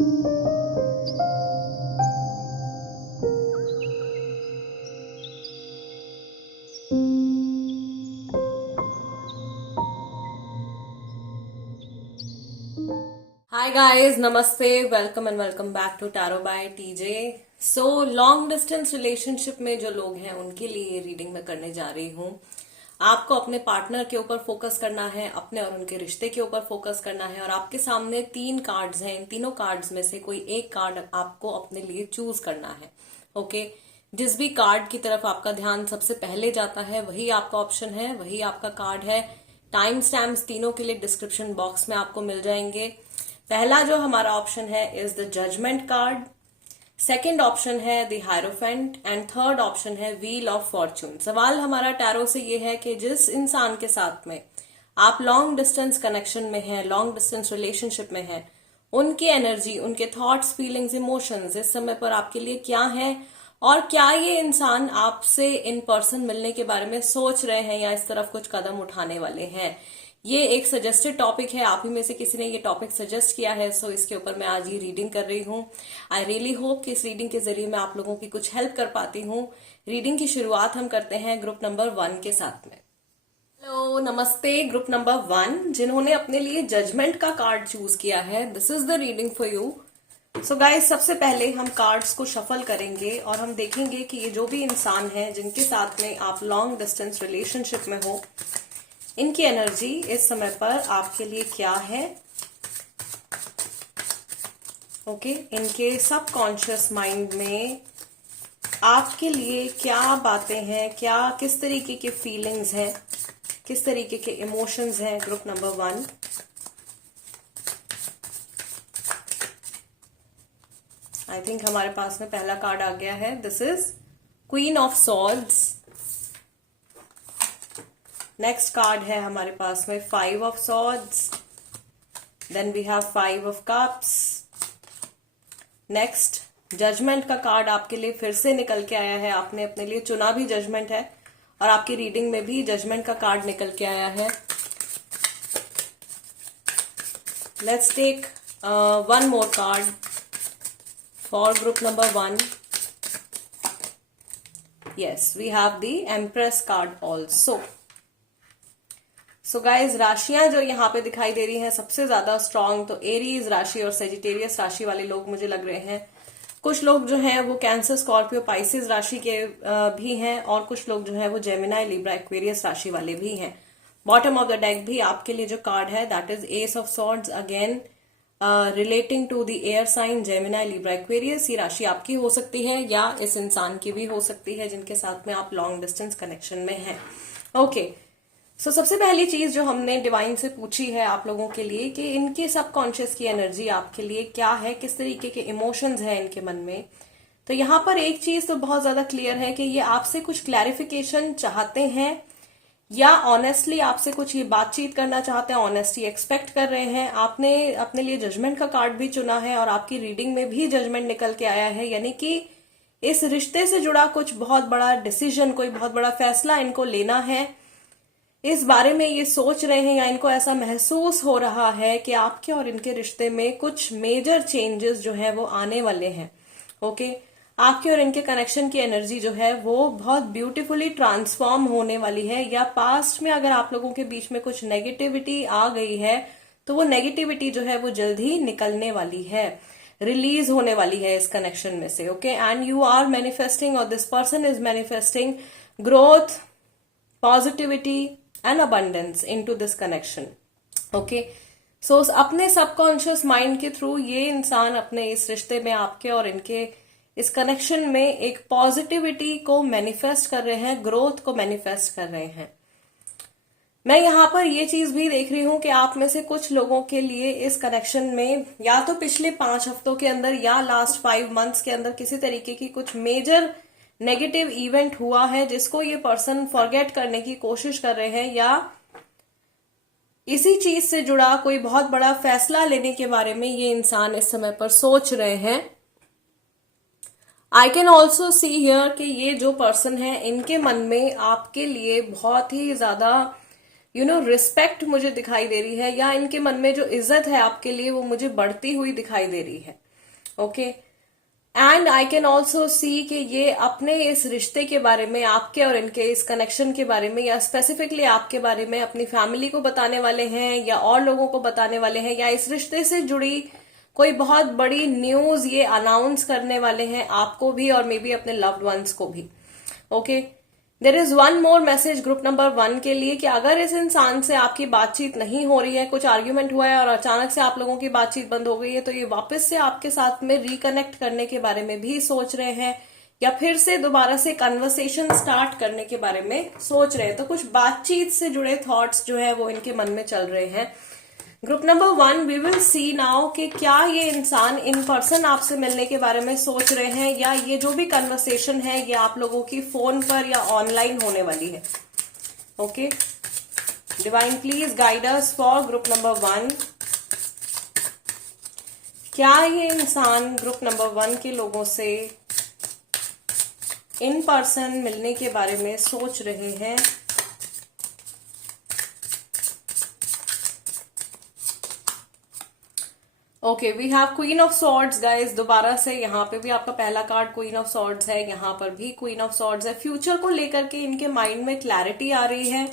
Hi guys, namaste, welcome and welcome back to Tarot by TJ. So long distance relationship में जो लोग हैं उनके लिए ये रीडिंग मैं करने जा रही हूँ। आपको अपने पार्टनर के ऊपर फोकस करना है, अपने और उनके रिश्ते के ऊपर फोकस करना है और आपके सामने 3 कार्ड्स हैं। इन तीनों कार्ड्स में से कोई एक कार्ड आपको अपने लिए चूज करना है। ओके, जिस भी कार्ड की तरफ आपका ध्यान सबसे पहले जाता है वही आपका ऑप्शन है, वही आपका कार्ड है। टाइम स्टैम्प्स तीनों के लिए डिस्क्रिप्शन बॉक्स में आपको मिल जाएंगे। पहला जो हमारा ऑप्शन है is the judgement card, second option है the hierophant and third option है व्हील ऑफ फॉर्चून। सवाल हमारा टैरो से ये है कि जिस इंसान के साथ में आप लॉन्ग डिस्टेंस कनेक्शन में हैं, लॉन्ग डिस्टेंस रिलेशनशिप में हैं, उनकी एनर्जी, उनके थॉट्स, फीलिंग्स, इमोशंस इस समय पर आपके लिए क्या है और क्या ये इंसान आपसे इन पर्सन मिलने के बारे में सोच रहे हैं या इस तरफ कुछ कदम उठाने वाले हैं। ये एक सजेस्टेड टॉपिक है, आप ही में से किसी ने ये टॉपिक सजेस्ट किया है, सो इसके ऊपर मैं आज ये रीडिंग कर रही हूँ। आई रियली होप कि इस रीडिंग के जरिए मैं आप लोगों की कुछ हेल्प कर पाती हूँ। रीडिंग की शुरुआत हम करते हैं ग्रुप नंबर 1 के साथ में। हेलो, नमस्ते ग्रुप नंबर 1 जिन्होंने अपने लिए जजमेंट का कार्ड चूज किया है, this is the reading for you. So guys, सबसे पहले हम कार्ड्स को शफल करेंगे और हम देखेंगे कि ये जो भी इंसान है जिनके साथ में आप लॉन्ग डिस्टेंस रिलेशनशिप में हो, इनकी एनर्जी इस समय पर आपके लिए क्या है। ओके, इनके सबकॉन्शियस माइंड में आपके लिए क्या बातें हैं, क्या किस तरीके के फीलिंग्स हैं, किस तरीके के इमोशंस हैं। ग्रुप नंबर 1, आई थिंक हमारे पास में पहला कार्ड आ गया है। This is queen of swords. Next card है हमारे पास में 5 of swords, then we have 5 of cups. Next judgement का कार्ड आपके लिए फिर से निकल के आया है। आपने अपने लिए चुना भी जजमेंट है और आपकी रीडिंग में भी जजमेंट का कार्ड निकल के आया है। Let's take one more card for group number 1। Yes, we have the empress card also. So guys, राशियां जो यहाँ पे दिखाई दे रही हैं सबसे ज्यादा स्ट्रांग तो एरीज राशि और सेजिटेरियस राशि वाले लोग मुझे लग रहे हैं। कुछ लोग जो हैं वो कैंसर, स्कॉर्पियो, पाइसिस राशि के भी हैं और कुछ लोग जो हैं वो जेमिनाई, लिब्रा, एक्वेरियस राशि वाले भी हैं। बॉटम ऑफ द डेक भी आपके लिए जो कार्ड है that is ace of swords, again relating to the air sign Gemini, Libra, Aquarius. ये राशि आपकी हो सकती है या इस इंसान की भी हो सकती है जिनके साथ में आप लॉन्ग डिस्टेंस कनेक्शन में हैं। ओके, सो सबसे पहली चीज जो हमने डिवाइन से पूछी है आप लोगों के लिए कि इनके सबकॉन्शियस की एनर्जी आपके लिए क्या है, किस तरीके के इमोशंस हैं इनके मन में। तो यहाँ पर एक चीज तो बहुत ज्यादा क्लियर है कि ये आपसे कुछ क्लैरिफिकेशन चाहते हैं या ऑनेस्टली आपसे कुछ ये बातचीत करना चाहते हैं, ऑनेस्टी एक्सपेक्ट कर रहे हैं। आपने अपने लिए जजमेंट का कार्ड भी चुना है और आपकी रीडिंग में भी जजमेंट निकल के आया है, यानी कि इस रिश्ते से जुड़ा कुछ बहुत बड़ा डिसीजन, कोई बहुत बड़ा फैसला इनको लेना है। इस बारे में ये सोच रहे हैं या इनको ऐसा महसूस हो रहा है कि आपके और इनके रिश्ते में कुछ मेजर चेंजेस जो है वो आने वाले हैं। ओके, आपके और इनके कनेक्शन की एनर्जी जो है वो बहुत ब्यूटीफुली ट्रांसफॉर्म होने वाली है, या पास्ट में अगर आप लोगों के बीच में कुछ नेगेटिविटी आ गई है तो वो नेगेटिविटी जो है वो जल्द ही निकलने वाली है, रिलीज होने वाली है इस कनेक्शन में से। Okay, and you are manifesting और this person is manifesting growth, positivity and abundance into this connection. Okay, so अपने सबकॉन्शियस माइंड के थ्रू ये इंसान अपने इस रिश्ते में आपके और इनके इस कनेक्शन में एक पॉजिटिविटी को मैनिफेस्ट कर रहे हैं, ग्रोथ को मैनिफेस्ट कर रहे हैं। मैं यहाँ पर ये चीज भी देख रही हूं कि आप में से कुछ लोगों के लिए इस कनेक्शन में या तो पिछले 5 हफ्तों के अंदर या लास्ट 5 मंथ्स के अंदर किसी तरीके की कुछ मेजर नेगेटिव इवेंट हुआ है जिसको ये पर्सन फॉरगेट करने की कोशिश कर रहे हैं, या इसी चीज से जुड़ा कोई बहुत बड़ा फैसला लेने के बारे में ये इंसान इस समय पर सोच रहे हैं। I can also see here कि ये जो पर्सन है इनके मन में आपके लिए बहुत ही ज्यादा रिस्पेक्ट मुझे दिखाई दे रही है, या इनके मन में जो इज्जत है आपके लिए वो मुझे बढ़ती हुई दिखाई दे रही है। Okay, and I can also see कि ये अपने इस रिश्ते के बारे में, आपके और इनके इस कनेक्शन के बारे में, या स्पेसिफिकली आपके बारे में अपनी फैमिली को बताने वाले हैं, या और लोगों को बताने वाले हैं, या इस रिश्ते से जुड़ी कोई बहुत बड़ी न्यूज ये अनाउंस करने वाले हैं, आपको भी और मे बी अपने लव्ड वंस को भी। Okay, there is one more message group number 1 के लिए कि अगर इस इंसान से आपकी बातचीत नहीं हो रही है, कुछ आर्ग्यूमेंट हुआ है और अचानक से आप लोगों की बातचीत बंद हो गई है, तो ये वापस से आपके साथ में रिकनेक्ट करने के बारे में भी सोच रहे हैं, या फिर से दोबारा से कन्वर्सेशन स्टार्ट करने के बारे में सोच रहे हैं। तो कुछ बातचीत से जुड़े थॉट्स जो है वो इनके मन में चल रहे हैं। Group number 1, we will see now कि क्या ये इंसान इन पर्सन आपसे मिलने के बारे में सोच रहे हैं, या ये जो भी कन्वर्सेशन है ये आप लोगों की फोन पर या ऑनलाइन होने वाली है। Okay, divine please guide us for group number 1। क्या ये इंसान ग्रुप नंबर 1 के लोगों से इन पर्सन मिलने के बारे में सोच रहे हैं? Okay, we have queen of swords guys. दोबारा से यहाँ पे भी आपका पहला कार्ड क्वीन ऑफ सॉर्ड्स है, यहाँ पर भी क्वीन ऑफ सॉर्ड्स है। फ्यूचर को लेकर के इनके माइंड में क्लैरिटी आ रही है।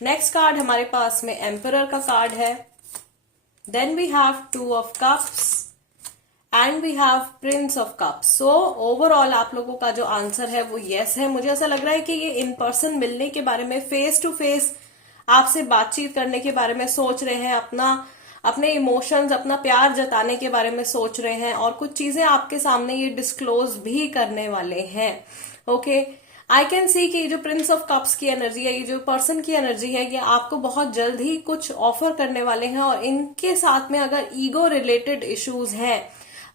नेक्स्ट कार्ड हमारे पास में एम्परर का कार्ड है। Then we have 2 of cups and we have prince of cups. So overall आप लोगों का जो आंसर है वो यस है। मुझे ऐसा लग रहा है कि ये इन पर्सन मिलने के बारे में, फेस टू फेस आपसे बातचीत करने के बारे में सोच रहे हैं, अपने इमोशंस, अपना प्यार जताने के बारे में सोच रहे हैं, और कुछ चीजें आपके सामने ये डिस्क्लोज भी करने वाले हैं। ओके, आई कैन सी कि जो प्रिंस ऑफ कप्स की एनर्जी है, ये जो पर्सन की एनर्जी है, ये आपको बहुत जल्द ही कुछ ऑफर करने वाले हैं। और इनके साथ में अगर ईगो रिलेटेड इश्यूज हैं,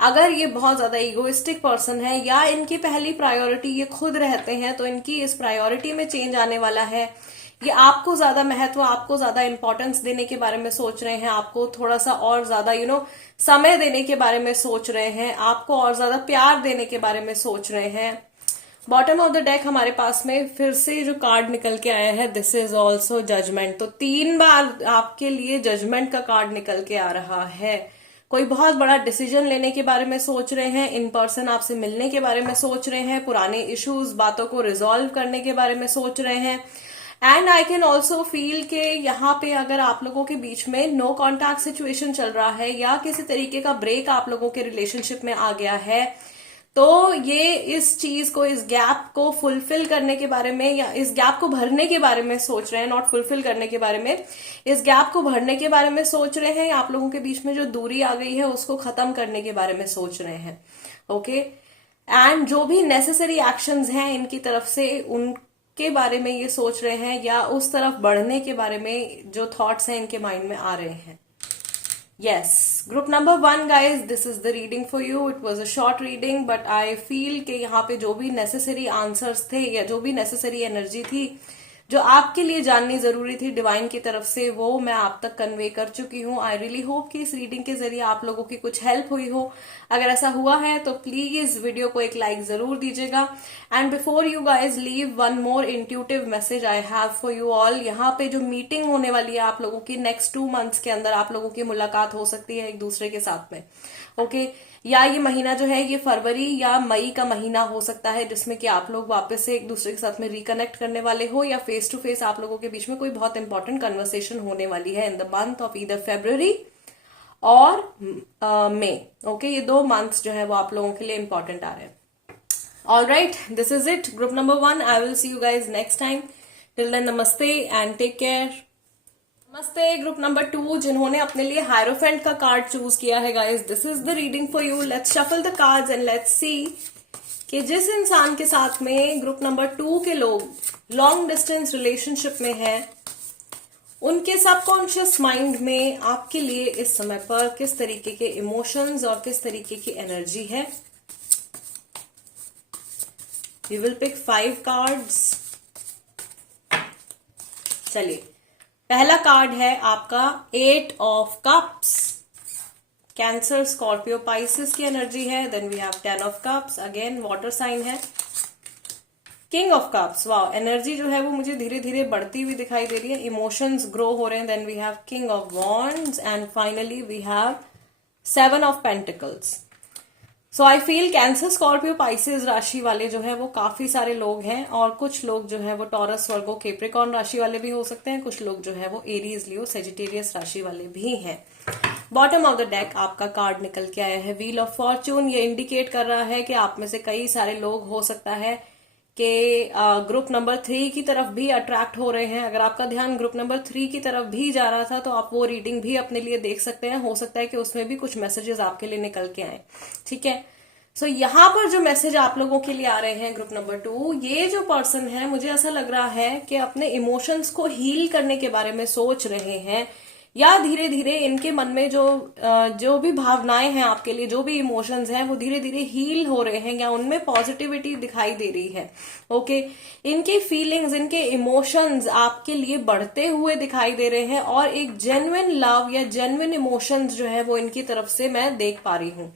अगर ये बहुत ज्यादा इगोइस्टिक पर्सन है, या इनकी पहली प्रायोरिटी ये खुद रहते हैं, तो इनकी इस प्रायोरिटी में चेंज आने वाला है। ये आपको ज्यादा महत्व, आपको ज्यादा इंपॉर्टेंस देने के बारे में सोच रहे हैं, आपको थोड़ा सा और ज्यादा समय देने के बारे में सोच रहे हैं, आपको और ज्यादा प्यार देने के बारे में सोच रहे हैं। बॉटम ऑफ द डेक हमारे पास में फिर से जो कार्ड निकल के आया है, दिस इज ऑल्सो जजमेंट। तो 3 बार आपके लिए जजमेंट का कार्ड निकल के आ रहा है। कोई बहुत बड़ा डिसीजन लेने के बारे में सोच रहे हैं, इन पर्सन आपसे मिलने के बारे में सोच रहे हैं, पुराने इश्यूज, बातों को रिजॉल्व करने के बारे में सोच रहे हैं। And I can also feel के यहाँ पे अगर आप लोगों के बीच में नो कॉन्टैक्ट सिचुएशन चल रहा है, या किसी तरीके का ब्रेक आप लोगों के रिलेशनशिप में आ गया है, तो ये इस चीज को, इस गैप को फुलफिल करने के बारे में, या इस गैप को भरने के बारे में सोच रहे हैं, नॉट फुलफिल करने के बारे में, इस गैप को भरने के बारे में सोच रहे हैं। आप लोगों के बीच में जो दूरी आ गई है उसको खत्म करने के बारे में सोच रहे हैं। ओके, एंड जो भी नेसेसरी एक्शंस हैं इनकी तरफ से, उनके बारे में ये सोच रहे हैं, या उस तरफ बढ़ने के बारे में जो थॉट्स हैं इनके माइंड में आ रहे हैं। Yes, group number 1 guys, this is the reading for you. It was a short reading, but I feel कि यहाँ पे जो भी necessary answers थे, या जो भी necessary energy थी जो आपके लिए जाननी जरूरी थी डिवाइन की तरफ से, वो मैं आप तक कन्वे कर चुकी हूँ। आई रियली होप कि इस रीडिंग के जरिए आप लोगों की कुछ हेल्प हुई हो। अगर ऐसा हुआ है तो प्लीज वीडियो को एक लाइक जरूर दीजिएगा। And before you guys leave, one more intuitive message I have for you all. यहाँ पे जो मीटिंग होने वाली है आप लोगों की, नेक्स्ट 2 मंथ्स के अंदर आप लोगों की मुलाकात हो सकती है एक दूसरे के साथ में। ओके, या ये महीना जो है ये फरवरी या मई का महीना हो सकता है, जिसमें कि आप लोग वापस से एक दूसरे के साथ में रिकनेक्ट करने वाले हो, या फेस टू फेस आप लोगों के बीच में कोई बहुत इंपॉर्टेंट कन्वर्सेशन होने वाली है in the month of either February और मई। ओके, ये 2 मंथ्स जो है वो आप लोगों के लिए इंपॉर्टेंट आ रहे हैं। All right, this is it group number 1। I will see you guys next time. Till then namaste and take care. Namaste group number 2 जिन्होंने अपने लिए हायरोफेंट का कार्ड चूज किया है guys, this is the reading for you. Let's shuffle the cards and let's see कि जिस इंसान के साथ में ग्रुप नंबर 2 के लोग लॉन्ग डिस्टेंस रिलेशनशिप में हैं, उनके सबकॉन्शियस माइंड में आपके लिए इस समय पर किस तरीके के इमोशंस और किस तरीके की एनर्जी है। We will pick 5 cards. चलिए, पहला कार्ड है आपका 8 of cups. Cancer, Scorpio, Pisces की एनर्जी है। Then we have 10 of cups, again water sign है। King of cups, wow, energy जो है वो मुझे धीरे धीरे बढ़ती हुई दिखाई दे रही है, इमोशंस ग्रो हो रहे हैं। Then we have king of wands and finally we have 7 of pentacles. So I feel Cancer, Scorpio, Pisces राशि वाले जो है वो काफी सारे लोग हैं, और कुछ लोग जो है वो टॉरस, वर्गो, केप्रिकॉर्न राशि वाले भी हो सकते हैं, कुछ लोग जो है वो एरीज, लियो, सेजिटेरियस राशि वाले भी हैं। बॉटम ऑफ द डेक आपका कार्ड निकल के आया है व्हील ऑफ फॉर्च्यून। ये इंडिकेट कर रहा है कि आप में से कई सारे लोग हो सकता है कि ग्रुप नंबर 3 की तरफ भी अट्रैक्ट हो रहे हैं। अगर आपका ध्यान ग्रुप नंबर 3 की तरफ भी जा रहा था तो आप वो रीडिंग भी अपने लिए देख सकते हैं। हो सकता है कि उसमें भी कुछ मैसेजेस आपके लिए निकल के आए, ठीक है। सो यहाँ पर जो मैसेज आप लोगों के लिए आ रहे हैं ग्रुप नंबर 2, ये जो पर्सन है मुझे ऐसा लग रहा है कि अपने इमोशंस को हील करने के बारे में सोच रहे हैं, या धीरे धीरे इनके मन में जो भी भावनाएं हैं आपके लिए, जो भी इमोशंस हैं वो धीरे धीरे हील हो रहे हैं, या उनमें पॉजिटिविटी दिखाई दे रही है। ओके, इनके फीलिंग्स, इनके इमोशंस आपके लिए बढ़ते हुए दिखाई दे रहे हैं, और एक जेन्युइन लव या जेन्युइन इमोशंस जो है वो इनकी तरफ से मैं देख पा रही हूँ।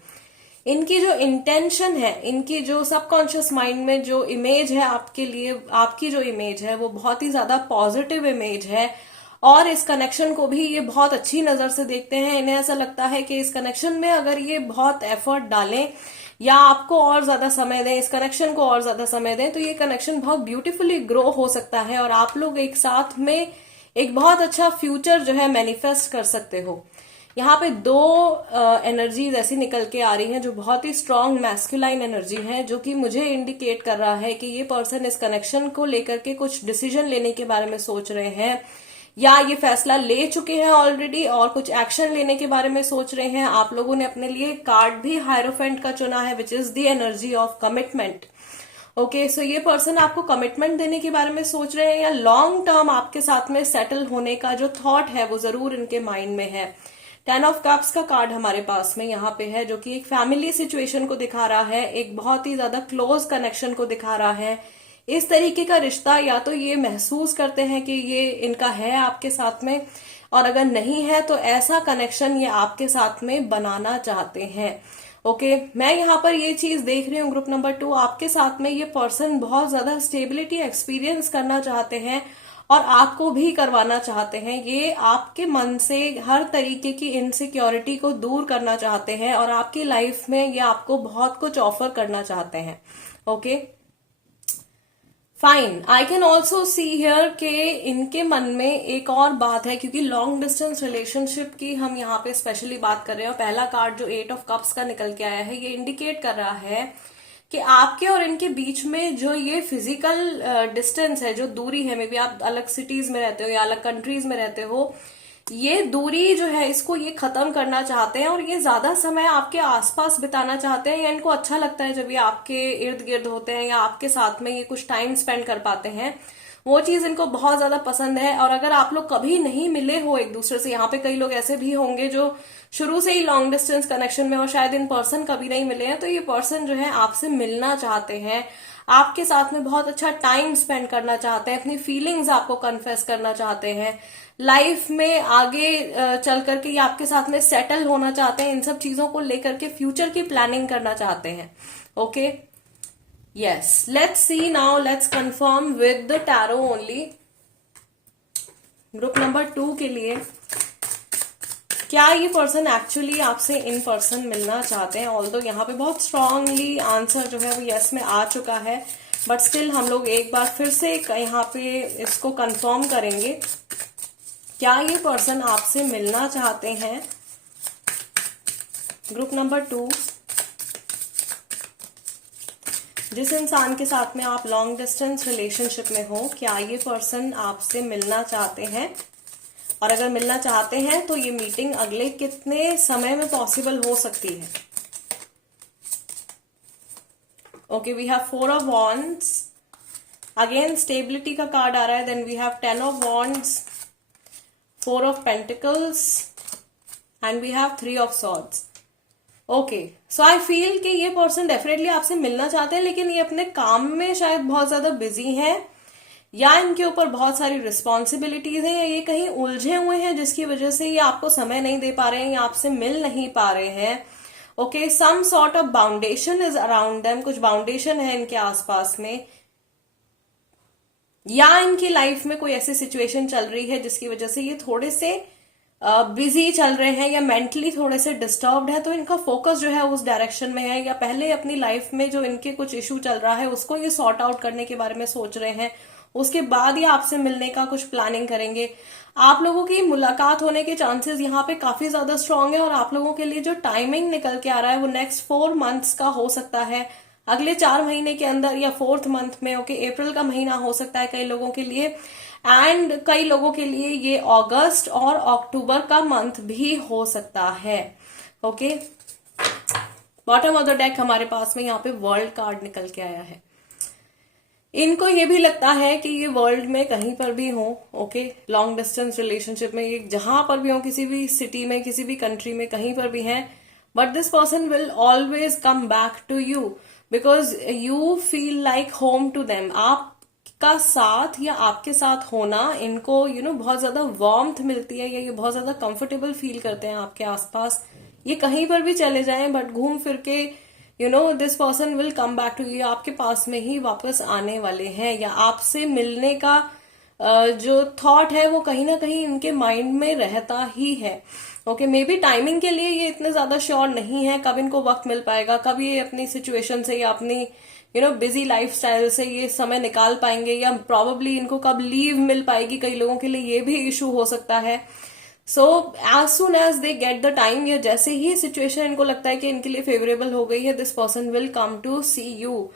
इनकी जो इंटेंशन है, इनकी जो सबकॉन्शियस माइंड में जो इमेज है आपके लिए, आपकी जो इमेज है वो बहुत ही ज्यादा पॉजिटिव इमेज है, और इस कनेक्शन को भी ये बहुत अच्छी नजर से देखते हैं। इन्हें ऐसा लगता है कि इस कनेक्शन में अगर ये बहुत एफर्ट डालें या आपको और ज्यादा समय दें, इस कनेक्शन को और ज्यादा समय दें, तो ये कनेक्शन बहुत ब्यूटीफुली ग्रो हो सकता है, और आप लोग एक साथ में एक बहुत अच्छा फ्यूचर जो है मैनिफेस्ट कर सकते हो। यहाँ पे दो एनर्जीज ऐसी निकल के आ रही हैं जो बहुत ही स्ट्रांग मैस्कुलाइन एनर्जी है, जो कि मुझे इंडिकेट कर रहा है कि ये पर्सन इस कनेक्शन को लेकर के कुछ डिसीजन लेने के बारे में सोच रहे हैं, या ये फैसला ले चुके हैं ऑलरेडी और कुछ एक्शन लेने के बारे में सोच रहे हैं। आप लोगों ने अपने लिए कार्ड भी हायरोफेंट का चुना है, which is the energy of commitment. Okay, so ये पर्सन आपको कमिटमेंट देने के बारे में सोच रहे हैं, या लॉन्ग टर्म आपके साथ में सेटल होने का जो थॉट है वो जरूर इनके माइंड में है। 10 ऑफ कप्स का कार्ड हमारे पास में यहाँ पे है, जो कि एक फैमिली सिचुएशन को दिखा रहा है, एक बहुत ही ज्यादा क्लोज कनेक्शन को दिखा रहा है। इस तरीके का रिश्ता या तो ये महसूस करते हैं कि ये इनका है आपके साथ में, और अगर नहीं है तो ऐसा कनेक्शन ये आपके साथ में बनाना चाहते हैं। ओके, मैं यहाँ पर ये चीज देख रही हूँ ग्रुप नंबर 2, आपके साथ में ये पर्सन बहुत ज्यादा स्टेबिलिटी एक्सपीरियंस करना चाहते हैं, और आपको भी करवाना चाहते हैं। ये आपके मन से हर तरीके की इनसिक्योरिटी को दूर करना चाहते हैं, और आपकी लाइफ में ये आपको बहुत कुछ ऑफर करना चाहते हैं। Okay, fine. I can also see here के इनके मन में एक और बात है, क्योंकि लॉन्ग डिस्टेंस रिलेशनशिप की हम यहाँ पे स्पेशली बात कर रहे हैं, और पहला कार्ड जो 8 ऑफ कप्स का निकल के आया है, ये इंडिकेट कर रहा है कि आपके और इनके बीच में जो ये फिजिकल डिस्टेंस है, जो दूरी है, मे बी आप अलग सिटीज में रहते हो या अलग कंट्रीज में रहते हो, ये दूरी जो है इसको ये खत्म करना चाहते हैं, और ये ज्यादा समय आपके आसपास बिताना चाहते हैं, या इनको अच्छा लगता है जब ये आपके इर्द गिर्द होते हैं या आपके साथ में ये कुछ टाइम स्पेंड कर पाते हैं। वो चीज इनको बहुत ज्यादा पसंद है। और अगर आप लोग कभी नहीं मिले हो एक दूसरे से, यहाँ पे कई लोग ऐसे भी होंगे जो शुरू से ही लॉन्ग डिस्टेंस कनेक्शन में और शायद इन पर्सन कभी नहीं मिले हैं, तो ये पर्सन जो है आपसे मिलना चाहते हैं, आपके साथ में बहुत अच्छा टाइम स्पेंड करना चाहते हैं, अपनी फीलिंग्स आपको कन्फेस करना चाहते हैं, लाइफ में आगे चल करके ये आपके साथ में सेटल होना चाहते हैं, इन सब चीजों को लेकर के फ्यूचर की प्लानिंग करना चाहते हैं। Okay, yes, let's see now, let's confirm with the tarot only. Group number 2 के लिए क्या ये पर्सन एक्चुअली आपसे इन पर्सन मिलना चाहते हैं? ऑल्दो यहाँ पे बहुत स्ट्रांगली आंसर जो है वो यस में आ चुका है, बट स्टिल हम लोग एक बार फिर से यहाँ पे इसको कंफर्म करेंगे। क्या ये पर्सन आपसे मिलना चाहते हैं? ग्रुप नंबर 2, जिस इंसान के साथ में आप लॉन्ग डिस्टेंस रिलेशनशिप में हो, क्या ये पर्सन आपसे मिलना चाहते हैं? और अगर मिलना चाहते हैं तो ये मीटिंग अगले कितने समय में पॉसिबल हो सकती है? Okay, we have 4 of wands, again stability का कार्ड आ रहा है, then we have 10 of wands, 4 of pentacles, and we have 3 of swords. Okay, so I feel कि ये पर्सन डेफिनेटली आपसे मिलना चाहते हैं, लेकिन ये अपने काम में शायद बहुत ज्यादा बिजी हैं, या इनके ऊपर बहुत सारी रिस्पॉन्सिबिलिटीज हैं, या ये कहीं उलझे हुए हैं जिसकी वजह से ये आपको समय नहीं दे पा रहे हैं या आपसे मिल नहीं पा रहे हैं। Okay, some sort of boundation is around them, कुछ बाउंडेशन है इनके आसपास में, या इनकी लाइफ में कोई ऐसी सिचुएशन चल रही है जिसकी वजह से ये थोड़े से बिजी चल रहे हैं या मेंटली थोड़े से डिस्टर्ब्ड है, तो इनका फोकस जो है उस डायरेक्शन में है, या पहले अपनी लाइफ में जो इनके कुछ इशू चल रहा है उसको ये सॉर्ट आउट करने के बारे में सोच रहे हैं, उसके बाद ये आपसे मिलने का कुछ प्लानिंग करेंगे। आप लोगों की मुलाकात होने के चांसेस यहाँ पे काफी ज्यादा स्ट्रांग है, और आप लोगों के लिए जो टाइमिंग निकल के आ रहा है वो नेक्स्ट 4 मंथ्स का हो सकता है, अगले 4 महीने के अंदर, या 4th मंथ में। ओके, अप्रैल का महीना हो सकता है कई लोगों के लिए, एंड कई लोगों के लिए ये अगस्त और अक्टूबर का मंथ भी हो सकता है। Okay, bottom of the deck हमारे पास में यहाँ पे वर्ल्ड कार्ड निकल के आया है। इनको ये भी लगता है कि ये वर्ल्ड में कहीं पर भी हो, ओके, लॉन्ग डिस्टेंस रिलेशनशिप में, ये जहां पर भी हो, किसी भी सिटी में, किसी भी कंट्री में, कहीं पर भी है, but this person will always come back to you because you feel like home to them. आपका साथ या आपके साथ होना इनको बहुत ज्यादा वार्मथ मिलती है, या ये बहुत ज्यादा कंफर्टेबल फील करते हैं आपके आसपास। ये कहीं पर भी चले जाएं बट घूम फिर के this person will come back to you, आपके पास में ही वापस आने वाले हैं, या आपसे मिलने का जो थॉट है वो कहीं ना कहीं इनके माइंड में रहता ही है। ओके, मे बी टाइमिंग के लिए ये इतने ज्यादा श्योर नहीं है कब इनको वक्त मिल पाएगा, कब ये अपनी सिचुएशन से या अपनी बिजी लाइफस्टाइल से ये समय निकाल पाएंगे, या प्रॉबेबली इनको कब लीव मिल पाएगी, कई लोगों के लिए ये भी इशू हो सकता है। So as soon as they get the time, या जैसे ही सिचुएशन इनको लगता है कि इनके लिए फेवरेबल हो गई है, this person will come to see you.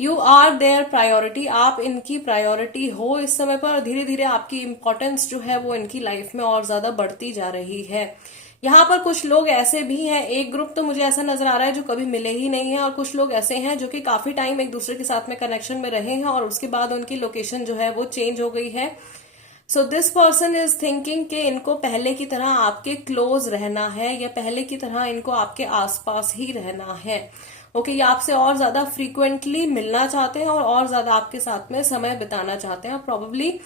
You are their priority, आप इनकी प्रायोरिटी हो इस समय पर, और धीरे धीरे आपकी इंपॉर्टेंस जो है वो इनकी लाइफ में और ज्यादा बढ़ती जा रही है। यहाँ पर कुछ लोग ऐसे भी हैं, एक ग्रुप तो मुझे ऐसा नजर आ रहा है जो कभी मिले ही नहीं है, और कुछ लोग ऐसे हैं जो कि काफी टाइम एक दूसरे के साथ में कनेक्शन में रहे हैं और उसके बाद उनकी लोकेशन जो है वो चेंज हो गई है। So this person is thinking कि इनको पहले की तरह आपके क्लोज रहना है, या पहले की तरह इनको आपके आसपास ही रहना है। ओके, ये आपसे और ज्यादा फ्रीक्वेंटली मिलना चाहते हैं, और ज्यादा आपके साथ में समय बिताना चाहते हैं, और प्रोबेबली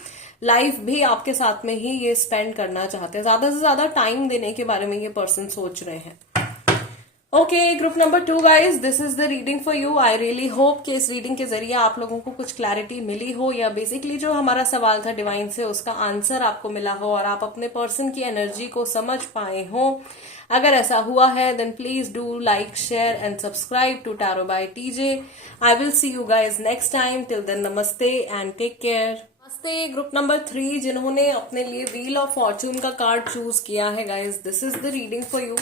लाइफ भी आपके साथ में ही ये स्पेंड करना चाहते हैं। ज्यादा से ज्यादा टाइम देने के बारे में ये पर्सन सोच रहे हैं। Okay, group number 2 guys, this is the reading for you. I really hope कि इस रीडिंग के जरिए आप लोगों को कुछ क्लैरिटी मिली हो, या बेसिकली जो हमारा सवाल था डिवाइन से उसका आंसर आपको मिला हो, और आप अपने पर्सन की एनर्जी को समझ पाए हो। अगर ऐसा हुआ है then please do like, share and subscribe to tarot by TJ. I will see you guys next time, till then namaste and take care. Namaste group number 3 जिन्होंने अपने लिए व्हील ऑफ फॉर्चून का कार्ड चूज किया है guys, this is the reading for you.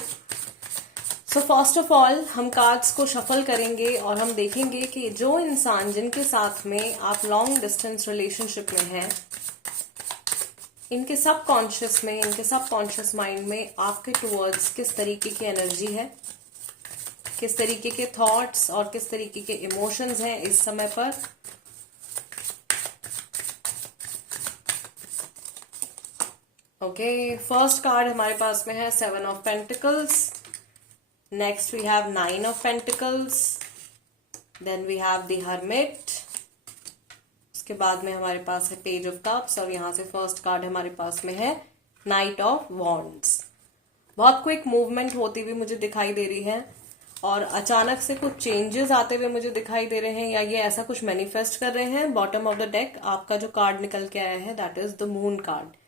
So first of all हम cards को shuffle करेंगे और हम देखेंगे कि जो इंसान जिनके साथ में आप लॉन्ग डिस्टेंस रिलेशनशिप में हैं, इनके सबकॉन्शियस में, इनके सबकॉन्शियस माइंड में आपके टुवर्ड्स किस तरीके की एनर्जी है, किस तरीके के थॉट्स और किस तरीके के इमोशंस हैं इस समय पर। ओके, फर्स्ट कार्ड हमारे पास में है 7 of pentacles, next we have 9 of pentacles, then we have the hermit, उसके बाद में हमारे पास है पेज ऑफ कप्स, और यहाँ से फर्स्ट कार्ड हमारे पास में है नाइट ऑफ वॉन्ड्स। बहुत क्विक मूवमेंट होती हुई मुझे दिखाई दे रही है, और अचानक से कुछ चेंजेस आते हुए मुझे दिखाई दे रहे हैं, या ये ऐसा कुछ मैनिफेस्ट कर रहे हैं। बॉटम ऑफ द डेक आपका जो कार्ड निकल के आया है that is the moon card.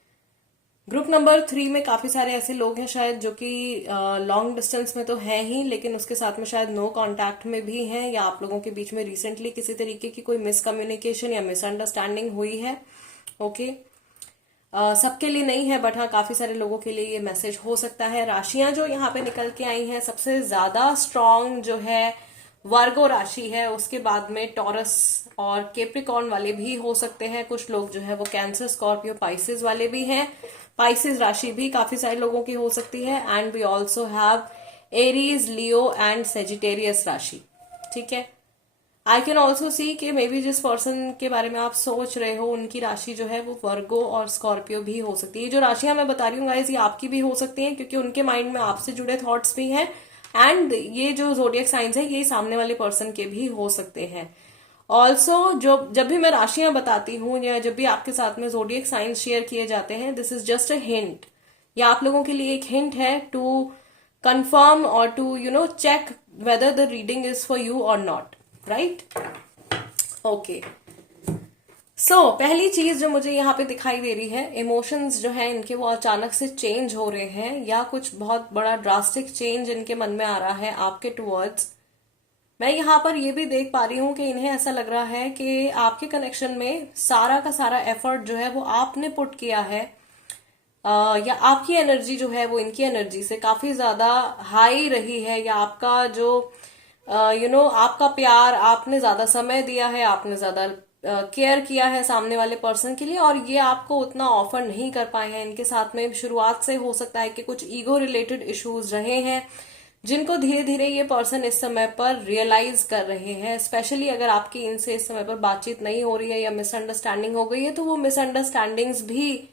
Group number 3 में काफी सारे ऐसे लोग हैं शायद जो कि लॉन्ग डिस्टेंस में तो हैं ही, लेकिन उसके साथ में शायद नो कांटेक्ट में भी हैं, या आप लोगों के बीच में रिसेंटली किसी तरीके की कोई मिसकम्युनिकेशन या मिसअंडरस्टैंडिंग हुई है। ओके, सबके लिए नहीं है बट हाँ काफी सारे लोगों के लिए ये मैसेज हो सकता है। राशियां जो यहाँ पे निकल के आई हैं, सबसे ज्यादा स्ट्रांग जो है वर्गो राशि है, उसके बाद में टॉरस और कैप्रिकॉर्न वाले भी हो सकते हैं। कुछ लोग जो है वो कैंसर, स्कॉर्पियो, पाइसेस वाले भी हैं। पाइसेस राशि भी काफी सारे लोगों की हो सकती है। And we also have Aries, Leo and Sagittarius राशि। ठीक है, आई कैन ऑल्सो सी कि मे बी जिस पर्सन के बारे में आप सोच रहे हो उनकी राशि जो है वो वर्गो और स्कॉर्पियो भी हो सकती है। जो राशियां मैं बता रही हूँ गाइस, ये आपकी भी हो सकती हैं, क्योंकि उनके माइंड में आपसे जुड़े थॉट्स भी हैं, एंड ये जो जोडियक साइंस है ये सामने वाले पर्सन के भी हो सकते हैं। ऑल्सो जब भी मैं राशियां बताती हूँ, या जब भी आपके साथ में जोडियक साइंस शेयर किए जाते हैं, this is just a hint. या आप लोगों के लिए एक हिंट है टू कंफर्म और to check whether the reading is for you और नॉट, राइट? ओके, पहली चीज जो मुझे यहाँ पे दिखाई दे रही है, इमोशंस जो है इनके वो अचानक से चेंज हो रहे हैं, या कुछ बहुत बड़ा ड्रास्टिक चेंज इनके मन में आ रहा है आपके टुवर्ड्स। मैं यहाँ पर ये भी देख पा रही हूँ कि इन्हें ऐसा लग रहा है कि आपके कनेक्शन में सारा का सारा एफर्ट जो है वो आपने पुट किया है, या आपकी एनर्जी जो है वो इनकी एनर्जी से काफी ज्यादा हाई रही है, या आपका जो आपका प्यार, आपने ज्यादा समय दिया है, आपने ज्यादा केयर किया है सामने वाले पर्सन के लिए, और ये आपको उतना ऑफर नहीं कर पाए हैं। इनके साथ में शुरुआत से हो सकता है कि कुछ ईगो रिलेटेड इश्यूज रहे हैं, जिनको धीरे धीरे ये पर्सन इस समय पर रियलाइज कर रहे हैं। स्पेशली अगर आपकी इनसे इस समय पर बातचीत नहीं हो रही है या मिसअंडरस्टैंडिंग हो गई है, तो वो मिसअंडरस्टैंडिंग्स भी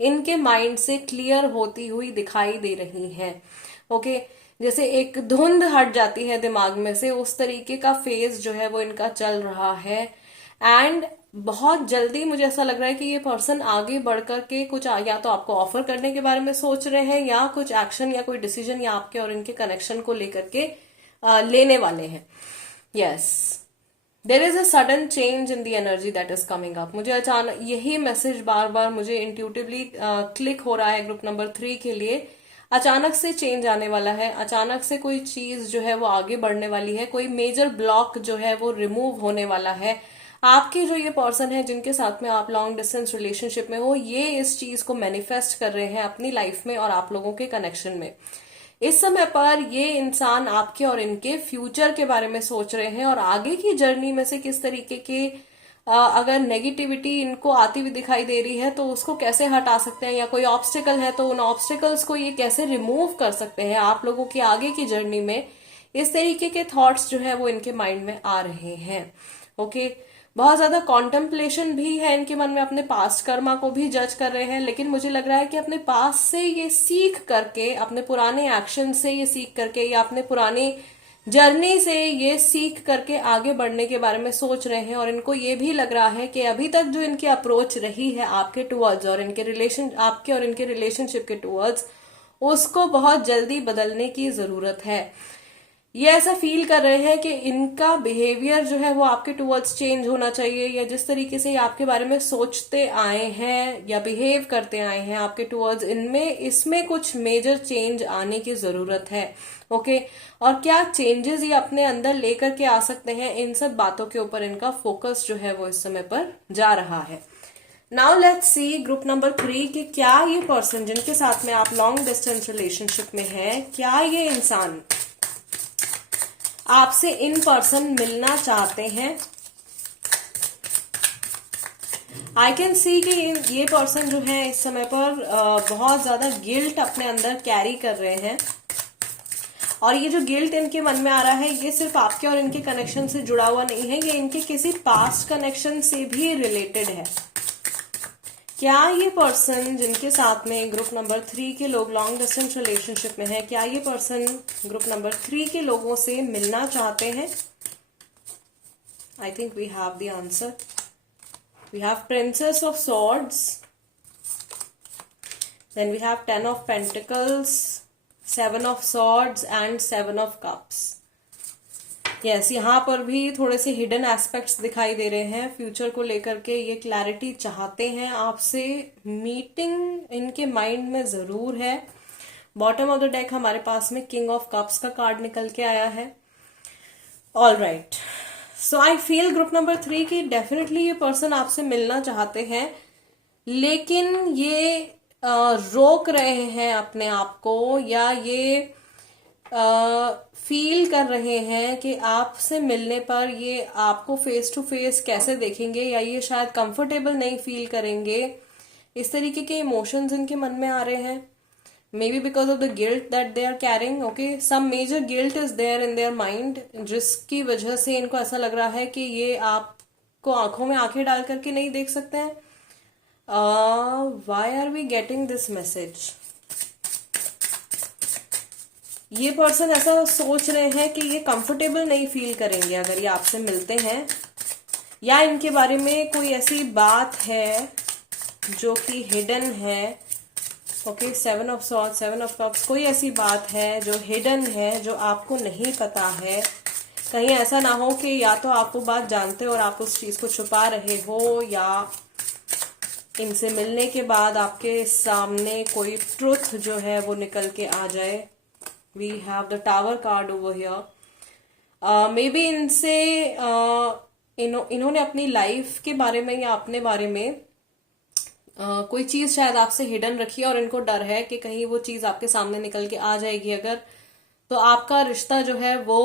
इनके माइंड से क्लियर होती हुई दिखाई दे रही हैं। ओके, जैसे एक धुंध हट जाती है दिमाग में से, उस तरीके का फेज जो है वो इनका चल रहा है। एंड बहुत जल्दी मुझे ऐसा लग रहा है कि ये पर्सन आगे बढ़कर के कुछ या तो आपको ऑफर करने के बारे में सोच रहे हैं, या कुछ एक्शन या कोई डिसीजन या आपके और इनके कनेक्शन को लेकर के लेने वाले हैं। Yes, there is a sudden change in the energy that is coming up. मुझे अचानक यही मैसेज बार बार मुझे इंट्यूटिवली क्लिक हो रहा है ग्रुप नंबर 3 के लिए। अचानक से चेंज आने वाला है, अचानक से कोई चीज जो है वो आगे बढ़ने वाली है, कोई मेजर ब्लॉक जो है वो रिमूव होने वाला है। आपके जो ये पर्सन है जिनके साथ में आप लॉन्ग डिस्टेंस रिलेशनशिप में हो, ये इस चीज को मैनिफेस्ट कर रहे हैं अपनी लाइफ में और आप लोगों के कनेक्शन में। इस समय पर ये इंसान आपके और इनके फ्यूचर के बारे में सोच रहे हैं, और आगे की जर्नी में से किस तरीके के अगर नेगेटिविटी इनको आती हुई दिखाई दे रही है तो उसको कैसे हटा सकते हैं, या कोई ऑब्स्टिकल है तो उन ऑब्स्टिकल्स को ये कैसे रिमूव कर सकते हैं आप लोगों की आगे की जर्नी में। इस तरीके के थॉट्स जो है वो इनके माइंड में आ रहे हैं। ओके, बहुत ज्यादा कॉन्टेम्पलेशन भी है इनके मन में, अपने पास्ट कर्मा को भी जज कर रहे हैं, लेकिन मुझे लग रहा है कि अपने पास्ट से ये सीख करके, अपने पुराने एक्शन से ये सीख करके, या अपने पुरानी जर्नी से ये सीख करके आगे बढ़ने के बारे में सोच रहे हैं। और इनको ये भी लग रहा है कि अभी तक जो इनकी अप्रोच रही है आपके टुवर्ड्स और आपके और इनके रिलेशनशिप के टुवर्ड्स, उसको बहुत जल्दी बदलने की जरूरत है। ये ऐसा फील कर रहे हैं कि इनका बिहेवियर जो है वो आपके टुवर्ड्स चेंज होना चाहिए, या जिस तरीके से ये आपके बारे में सोचते आए हैं या बिहेव करते आए हैं आपके टुवर्ड्स, इसमें कुछ मेजर चेंज आने की जरूरत है। ओके, और क्या चेंजेस ये अपने अंदर लेकर के आ सकते हैं, इन सब बातों के ऊपर इनका फोकस जो है वो इस समय पर जा रहा है। Now let's see group number 3 कि क्या ये पर्सन जिनके साथ में आप लॉन्ग डिस्टेंस रिलेशनशिप में हैं, क्या ये इंसान आपसे इन पर्सन मिलना चाहते हैं। आई कैन सी कि ये पर्सन जो है इस समय पर बहुत ज्यादा गिल्ट अपने अंदर कैरी कर रहे हैं, और ये जो गिल्ट इनके मन में आ रहा है ये सिर्फ आपके और इनके कनेक्शन से जुड़ा हुआ नहीं है, ये इनके किसी पास्ट कनेक्शन से भी रिलेटेड है। क्या ये पर्सन जिनके साथ में ग्रुप नंबर 3 के लोग लॉन्ग डिस्टेंस रिलेशनशिप में है, क्या ये पर्सन ग्रुप नंबर 3 के लोगों से मिलना चाहते हैं? I think we have the answer. We have princess of swords, then we have 10 of pentacles, 7 of swords and 7 of cups. Yes, यहाँ पर भी थोड़े से हिडन एस्पेक्ट्स दिखाई दे रहे हैं फ्यूचर को लेकर के। ये क्लैरिटी चाहते हैं आपसे, मीटिंग इनके माइंड में जरूर है। बॉटम ऑफ द डेक हमारे पास में किंग ऑफ कप्स का कार्ड निकल के आया है। All right, so I feel group number 3 की डेफिनेटली ये पर्सन आपसे मिलना चाहते हैं, लेकिन ये रोक रहे हैं अपने आप को, या ये फील कर रहे हैं कि आपसे मिलने पर ये आपको फेस टू फेस कैसे देखेंगे, या ये शायद कंफर्टेबल नहीं फील करेंगे। इस तरीके के इमोशंस इनके मन में आ रहे हैं, maybe because of the guilt that they are carrying. Okay, some major guilt is there in their mind, जिसकी वजह से इनको ऐसा लग रहा है कि ये आपको आंखों में आंखें डाल करके नहीं देख सकते हैं। Why are we getting this message? ये पर्सन ऐसा सोच रहे हैं कि ये कंफर्टेबल नहीं फील करेंगे अगर ये आपसे मिलते हैं, या इनके बारे में कोई ऐसी बात है जो कि हिडन है। Okay, 7 of swords, 7 of cups, कोई ऐसी बात है जो हिडन है, जो आपको नहीं पता है, कहीं ऐसा ना हो कि या तो आप वो बात जानते हो और आप उस चीज को छुपा रहे हो, या इनसे मिलने के बाद आपके सामने कोई ट्रुथ जो है वो निकल के आ जाए। We have the tower card over here. Maybe इनसे इन्होंने अपनी लाइफ के बारे में या अपने बारे में कोई चीज शायद आपसे हिडन रखी है और इनको डर है कि कहीं वो चीज आपके सामने निकल के आ जाएगी अगर, तो आपका रिश्ता जो है वो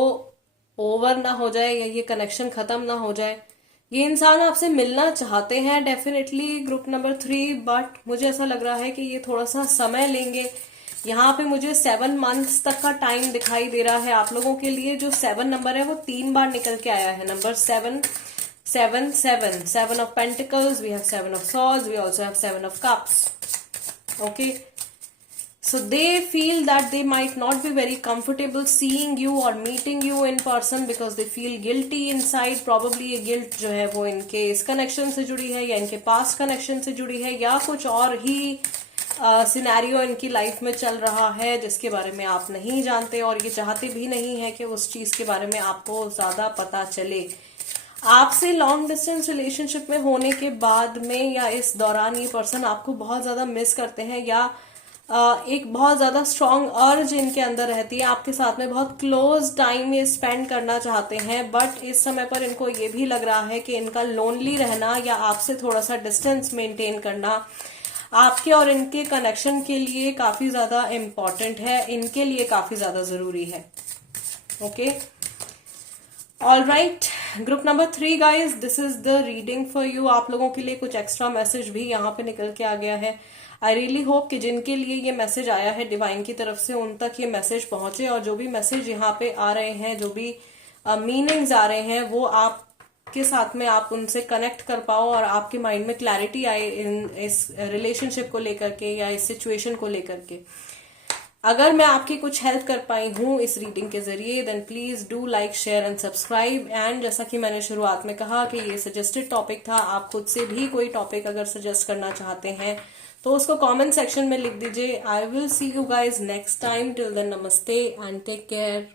ओवर ना हो जाए या ये कनेक्शन खत्म ना हो जाए। ये इंसान आपसे मिलना चाहते हैं डेफिनेटली ग्रुप नंबर 3, बट मुझे ऐसा लग रहा है कि ये थोड़ा सा समय लेंगे। यहाँ पे मुझे 7 मंथ्स तक का टाइम दिखाई दे रहा है आप लोगों के लिए। जो 7 नंबर है वो 3 बार निकल के आया है, number 7 7 7 7 of Pentacles, we have 7 of Swords, we also have 7 of Cups. Okay, so they feel that they might not be very comfortable seeing you or meeting you in person because they feel guilty inside. Probably ये guilt जो है वो इनके इस connection से जुड़ी है या इनके past connection से जुड़ी है या कुछ और ही सिनेरियो इनकी लाइफ में चल रहा है जिसके बारे में आप नहीं जानते और ये चाहते भी नहीं है कि उस चीज के बारे में आपको ज्यादा पता चले। आपसे लॉन्ग डिस्टेंस रिलेशनशिप में होने के बाद में या इस दौरान ये पर्सन आपको बहुत ज्यादा मिस करते हैं या एक बहुत ज्यादा स्ट्रॉन्ग अर्ज इनके अंदर रहती है, आपके साथ में बहुत क्लोज टाइम ये स्पेंड करना चाहते हैं। बट इस समय पर इनको ये भी लग रहा है कि इनका लोनली रहना या आपसे थोड़ा सा डिस्टेंस मेंटेन करना आपके और इनके कनेक्शन के लिए काफी ज्यादा इम्पोर्टेंट है, इनके लिए काफी ज्यादा जरूरी है। Okay, all right, group number 3 guys, this is the reading for you. आप लोगों के लिए कुछ एक्स्ट्रा मैसेज भी यहाँ पे निकल के आ गया है। आई रियली होप कि जिनके लिए ये मैसेज आया है डिवाइन की तरफ से उन तक ये मैसेज पहुंचे और जो भी मैसेज यहाँ पे आ रहे हैं, जो भी मीनिंग्स आ रहे हैं, वो आपके साथ में आप उनसे कनेक्ट कर पाओ और आपके माइंड में क्लैरिटी आए इस रिलेशनशिप को लेकर के या इस सिचुएशन को लेकर के। अगर मैं आपकी कुछ हेल्प कर पाई हूँ इस रीडिंग के जरिए, then please do like, share and subscribe. And जैसा कि मैंने शुरुआत में कहा कि ये सजेस्टेड टॉपिक था, आप खुद से भी कोई टॉपिक अगर सजेस्ट करना चाहते हैं तो उसको कमेंट सेक्शन में लिख दीजिए। I will see you guys next time. Till then namaste and take care.